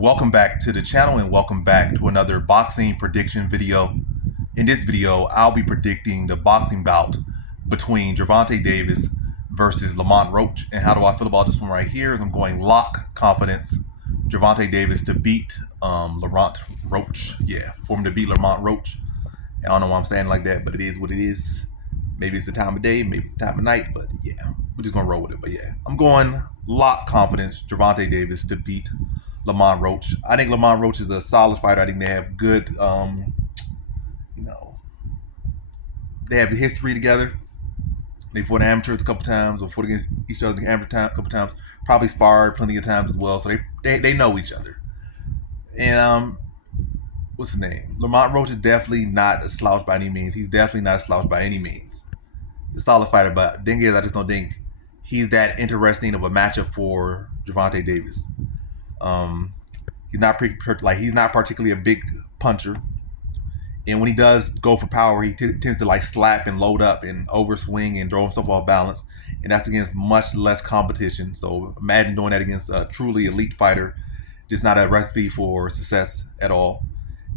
Welcome back to the channel and welcome back to another boxing prediction video. In this video, I'll be predicting the boxing bout between Gervonta Davis versus Lamont Roach. And how do I feel about this one right here is I'm going lock confidence. Gervonta Davis to beat Lamont Roach. Yeah, for him to beat Lamont Roach. I don't know why I'm saying it like that, but it is what it is. Maybe it's the time of day, maybe it's the time of night, but yeah, we're just gonna roll with it. But yeah, I'm going lock confidence, Gervonta Davis to beat Lamont Roach. I think Lamont Roach is a solid fighter. I think they have good, they have history together. They fought amateurs a couple times, or fought against each other in the amateur time a couple times. Probably sparred plenty of times as well, so they know each other. And what's his name? Lamont Roach is definitely not a slouch by any means. He's definitely not a slouch by any means. A solid fighter, but the thing is, I just don't think he's that interesting of a matchup for Gervonta Davis. He's not he's not particularly a big puncher, and when he does go for power, he tends to like slap and load up and overswing and throw himself off balance, and that's against much less competition. So imagine doing that against a truly elite fighter. Just not a recipe for success at all.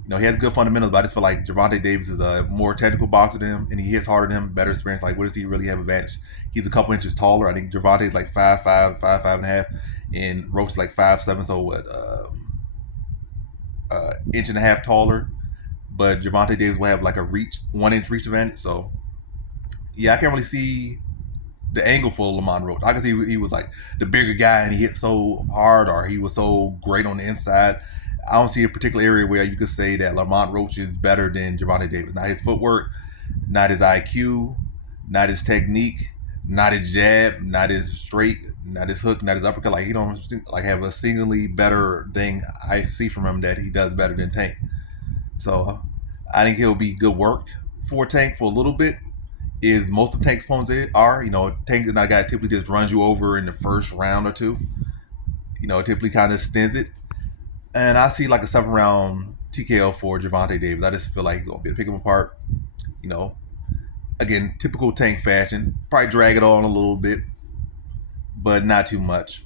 You know, he has good fundamentals, but I just feel like Gervonta Davis is a more technical boxer than him, and he hits harder than him, better experience. Like, where does he really have advantage? He's a couple inches taller. I think Gervonta is like 5'5", 5'5.5", and Roach is like 5'7", so what, inch and a half taller. But Gervonta Davis will have like a 1 inch reach advantage. So, yeah, I can't really see the angle for Lamont Roach. I can see he was like the bigger guy and he hit so hard, or he was so great on the inside. I don't see a particular area where you could say that Lamont Roach is better than Gervonta Davis. Not his footwork, not his IQ, not his technique, not his jab, not his straight, not his hook, not his uppercut. Like, he don't like have a singly better thing I see from him that he does better than Tank. So I think he'll be good work for Tank for a little bit. Is most of Tank's opponents are. You know, Tank is not a guy that typically just runs you over in the first round or two. You know, typically kind of extends it. And I see like a 7-round TKO for Gervonta Davis. I just feel like he's going to be able to pick him apart. You know, again, typical Tank fashion. Probably drag it on a little bit, but not too much.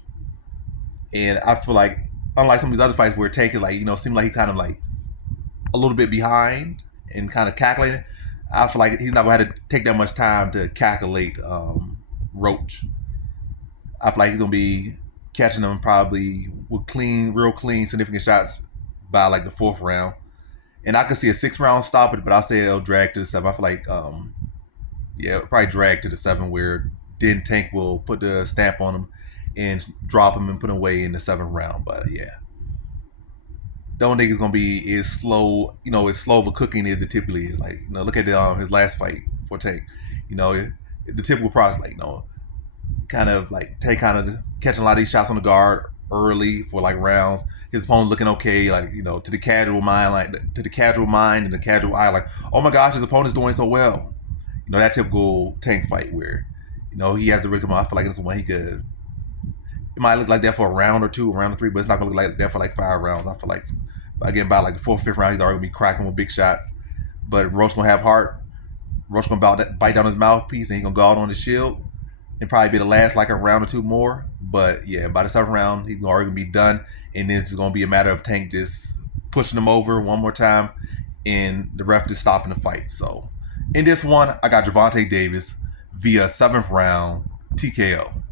And I feel like, unlike some of these other fights where Tank is like, you know, seems like he's kind of like a little bit behind and kind of calculating, I feel like he's not going to have to take that much time to calculate Roach. I feel like he's going to be catching them probably with real clean, significant shots by like the 4th round. And I could see a 6th round stop it, but I'll say it'll drag to the 7. I feel like, yeah, it'll probably drag to the 7, where then Tank will put the stamp on him and drop him and put him away in the 7th round. But yeah, the only thing is going to be is slow, you know, as slow of a cooking as it typically is. Like, you know, look at his last fight for Tank. You know, the typical process, like, you know, kind of like Tank kind of catching a lot of these shots on the guard early for like rounds. His opponent looking okay, like, you know, to the casual mind, like to the casual mind and the casual eye, like, oh my gosh, his opponent's doing so well. You know, that typical Tank fight where, you know, he has the rhythm. I feel like it's one he could. It might look like that for a round or 2, a round or 3, but it's not gonna look like that for like 5 rounds. I feel like, again, by like the 4th, 5th round, he's already gonna be cracking with big shots. But Roach gonna have heart. Roach gonna bite down his mouthpiece, and he's gonna guard on his shield, and probably be the last like a round or 2 more. But yeah, by the 7th round, he's already gonna be done, and then it's gonna be a matter of Tank just pushing him over one more time, and the ref just stopping the fight. So in this one, I got Gervonta Davis via 7th round TKO.